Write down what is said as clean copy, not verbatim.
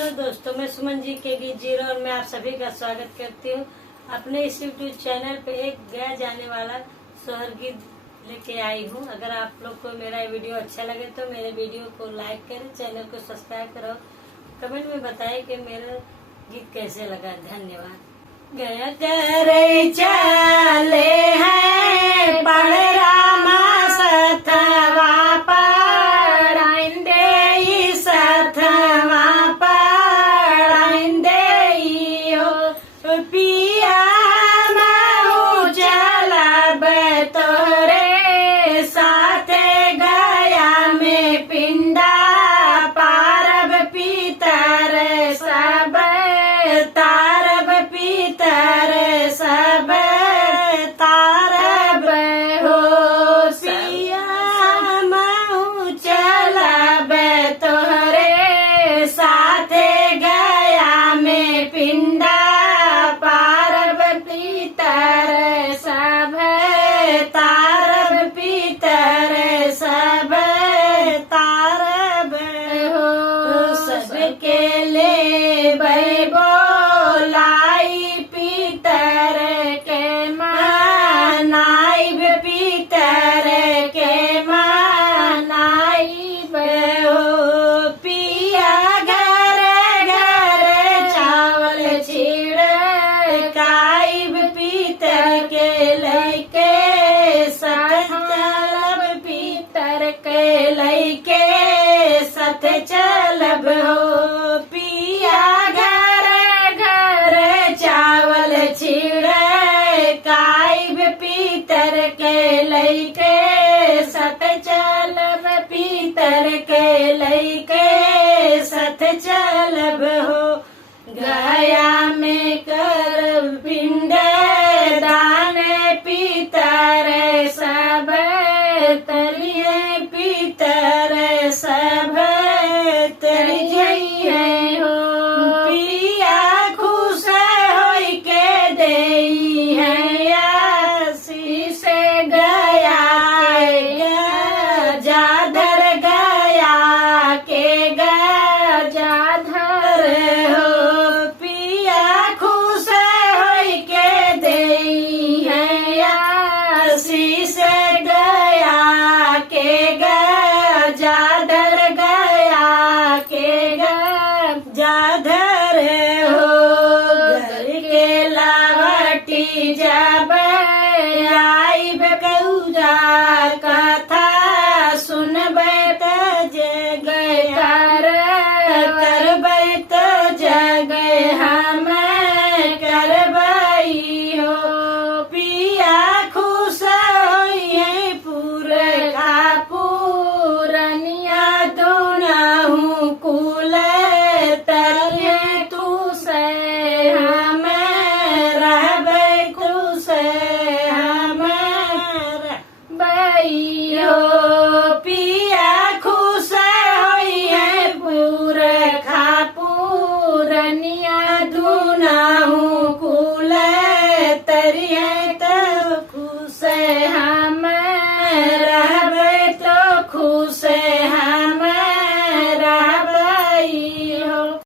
Hello दोस्तों, मैं सुमन जी के गीत जीरो और मैं आप सभी का स्वागत करती हूँ। अपने इस यूट्यूब चैनल पे एक गाया जाने वाला सोहर गीत लेके आई हूँ। अगर आप लोग को मेरा वीडियो अच्छा लगे तो मेरे वीडियो को लाइक करें, चैनल को सब्सक्राइब करो, कमेंट में बताएं कि मेरा गीत कैसे लगा। धन्यवाद। गया करे चले हैं पढ़ रामा सथवा पढ़ाइंदे सथवा पढ़ाइंदे पिया मऊ चलब तोरे साथे गया में पिंडा पारब पीतर सब तारब पीतर सब तारब हो पिया मऊ चलब तोरे साथे गया में पिंडा पारब पीतर सब तारब पीतर सब तारब हो सबके ले बोलाई पीतर के मनाइब पीतर के मनाइब हो पिया घर घर चावल छिड़काइब पीतर के लैके सथ चलब पीतर के लैके सथ चलब हो पिया घर घर चावल छिड़काइब पीतर के लैके सथ चलब पीतर के लैके सथ चलब हो गया में कर पिंड दान पीतर सब तरिए पीतर सब तरिए हो पिया खुश होई के देई है आशीष गया जाधर गया के जाधर हो पिया खुश होई के देई है आशीष गया के जाधर गया के जाधर